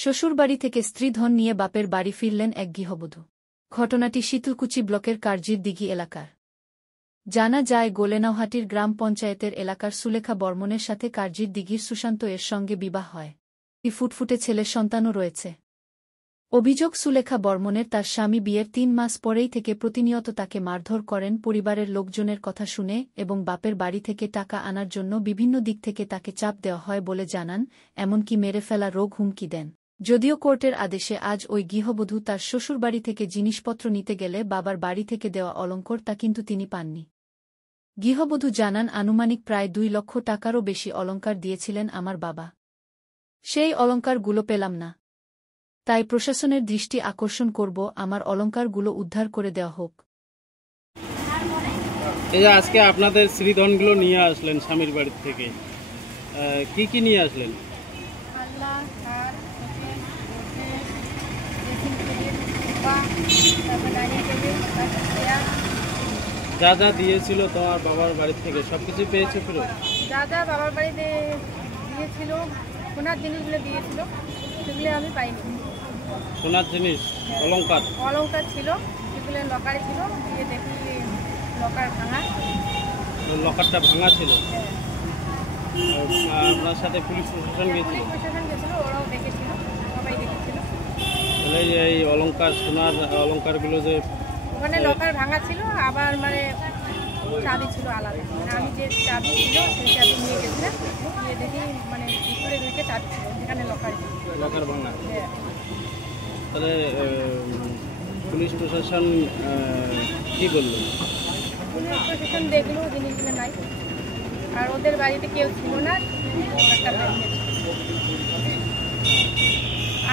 শ্বশুরবাড়ি থেকে স্ত্রীধন নিয়ে বাপের বাড়ি ফিরলেন এক গৃহবধূ। ঘটনাটি শীতলকুচি ব্লকের কারজির দিঘি এলাকার। জানা যায় গোলেনাওহাটির গ্রাম পঞ্চায়েতের এলাকার সুলেখা বর্মনের সাথে কারজির দিঘির সুশান্ত এর সঙ্গে বিবাহ হয়। ফুটফুটে ছেলের সন্তানও রয়েছে। অভিযোগ সুলেখা বর্মনের তার স্বামী বিয়ের ৩ মাস পরেই থেকে প্রতিনিয়ত তাকে মারধর করেন পরিবারের লোকজনের কথা শুনে এবং বাপের বাড়ি থেকে টাকা আনার জন্য বিভিন্ন দিক থেকে তাকে চাপ দেওয়া হয় বলে জানান, এমনকি মেরে ফেলা রোগ হুমকি দেন। যদিও কোর্টের আদেশে আজ ওই গৃহবধূ তার শ্বশুরবাড়ি থেকে জিনিসপত্র নিতে গেলে বাবার বাড়ি থেকে দেওয়া অলঙ্কার তা কিন্তু তিনি পাননি। গৃহবধূ জানান, আনুমানিক প্রায় ২ লক্ষ টাকারও বেশি অলঙ্কার দিয়েছিলেন আমার বাবা। সেই অলঙ্কারগুলো পেলাম না। তাই প্রশাসনের দৃষ্টি আকর্ষণ করব, আমার অলঙ্কারগুলো উদ্ধার করে দেওয়া হোক। এই যে আজকে আপনাদের শ্রীধনগুলো নিয়ে আসলেন স্বামীর বাড়ি থেকে, কি কি নিয়ে আসলেন? যা যা দিয়েছিল তোমার বাবার বাড়ি থেকে সবকিছু পেয়েছে ফেরত? যা যা বাবার বাড়িতে দিয়েছিল, সোনার জিনিসগুলো দিয়েছিল, সেগুলো আমি পাইনি। সোনার জিনিস, অলঙ্কার ছিল, সেগুলো লকারে ছিল, দিয়ে দেখি লকার ভাঙা। লকারটা ভাঙা ছিল? আপনার সাথে পুলিশ প্রশাসন গেছিল? ওরাও দেখেছিল, সবাই দেখেছিল। তাহলে এই অলঙ্কার, সোনার অলঙ্কারগুলো যে ওখানে লকার ভাঙা ছিল, আবার মানে চাবি ছিল আলাদা। মানে আমি যে চাবি ছিল সেই চাবি নিয়ে গেছিলাম, গিয়ে দেখি মানে ভিতরে ঢুকে চাবি ছিল, সেখানে লকার ভাঙা। তাহলে পুলিশ প্রশাসন কি বলল? পুলিশ প্রশাসন দেখলো জিনিসগুলো নাই, আর ওদের বাড়িতে কেউ ছিল না,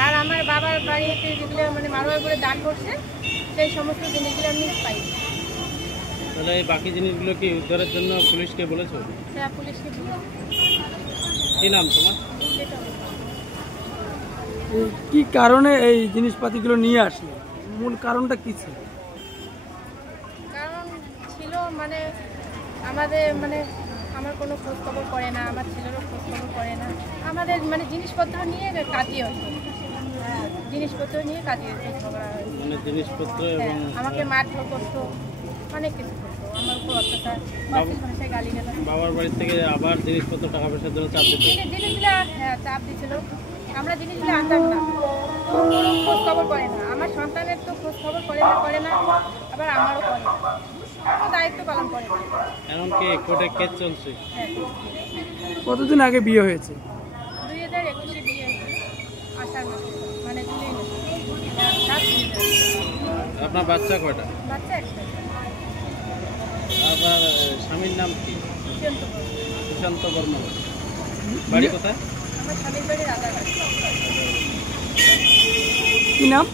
আর আমার বাবার বাড়িতে যেগুলো মানে মারোয়ার করে দান করছে সেই সমস্ত জিনিসগুলো আমি পাই। তাহলে এই বাকি জিনিসগুলো কি উদ্ধারের জন্য পুলিশকে বলেছো? হ্যাঁ, পুলিশকে বলেছি। কি নাম তোমার? কি কারণে এই জিনিসপাতিগুলো নিয়ে আসলে, মূল কারণটা কি ছিল? কারণ ছিল মানে আমাদের মানে আমার কোনো খোঁজ খবর করে না, আমার ছেলেরও খোঁজ খবর করে না, আমাদের মানে জিনিসপত্র নিয়ে কাজই হতো, জিনিসপত্র নিয়ে কাজই ঝগড়া হয়। মানে জিনিসপত্র এবং আমাকে মারধর করতো, অনেক কিছু করতো, আমার উপর অত্যাচার, ভাষায় গালি গেল। বাবার বাড়ি থেকে আবার জিনিসপত্র টাকা পয়সার জন্য চাপ দিত? জিনিসগুলো হ্যাঁ চাপ দিচ্ছিল, আমরা জিনিসগুলো আনতাম না, খোঁজ খবর করে না। আমার সন্তানের তো খোঁজ খবর করে না, আবার আমারও করে না, কোনো দায়িত্ব পালন করে না। এমনকি কোর্টে কেস চলছে। কতদিন আগে বিয়ে হয়েছে? 2021-এ বিয়ে হয়েছিল, আষাঢ় মাসে, মানে জুলাই মাসে। আপনার বাচ্চা কয়টা? বাচ্চা একটা। আপনার স্বামীর নাম কি? সুশান্ত বর্মন। বাড়ি কোথায়? আমার স্বামীর বাড়ি রাজাঘাট। কি নাম?